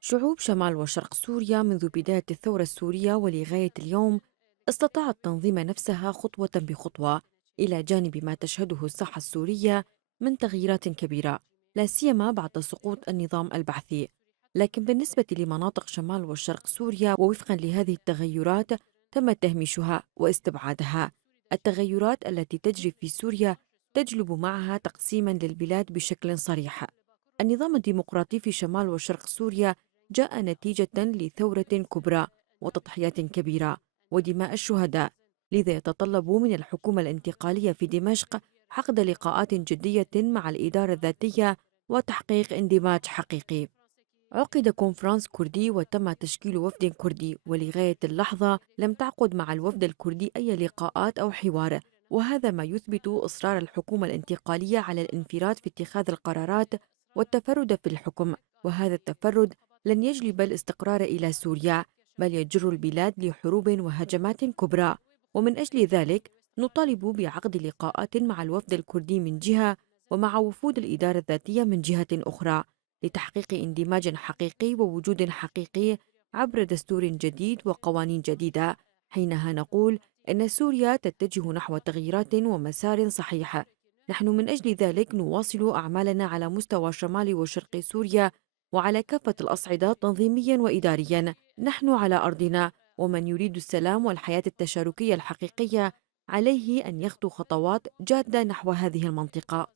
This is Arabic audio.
شعوب شمال وشرق سوريا منذ بداية الثورة السورية ولغاية اليوم استطاعت تنظيم نفسها خطوة بخطوة إلى جانب ما تشهده الساحة السورية من تغييرات كبيرة، لا سيما بعد سقوط النظام البعثي. لكن بالنسبة لمناطق شمال وشرق سوريا ووفقا لهذه التغيرات تم تهميشها واستبعادها. التغيرات التي تجري في سوريا تجلب معها تقسيما للبلاد بشكل صريح. النظام الديمقراطي في شمال وشرق سوريا جاء نتيجة لثورة كبرى وتضحيات كبيرة ودماء الشهداء، لذا يتطلب من الحكومة الانتقالية في دمشق عقد لقاءات جدية مع الإدارة الذاتية وتحقيق اندماج حقيقي. عقد كونفرنس كردي وتم تشكيل وفد كردي، ولغاية اللحظة لم تعقد مع الوفد الكردي أي لقاءات أو حوار، وهذا ما يثبت إصرار الحكومة الانتقالية على الانفراد في اتخاذ القرارات والتفرد في الحكم. وهذا التفرد لن يجلب الاستقرار إلى سوريا، بل يجر البلاد لحروب وهجمات كبرى. ومن أجل ذلك نطالب بعقد لقاءات مع الوفد الكردي من جهة ومع وفود الإدارة الذاتية من جهة أخرى، لتحقيق اندماج حقيقي ووجود حقيقي عبر دستور جديد وقوانين جديدة. حينها نقول أن سوريا تتجه نحو تغييرات ومسار صحيح. نحن من أجل ذلك نواصل أعمالنا على مستوى شمال وشرق سوريا وعلى كافة الأصعدة تنظيميا وإداريا. نحن على أرضنا، ومن يريد السلام والحياة التشاركية الحقيقية عليه أن يخطو خطوات جادة نحو هذه المنطقة.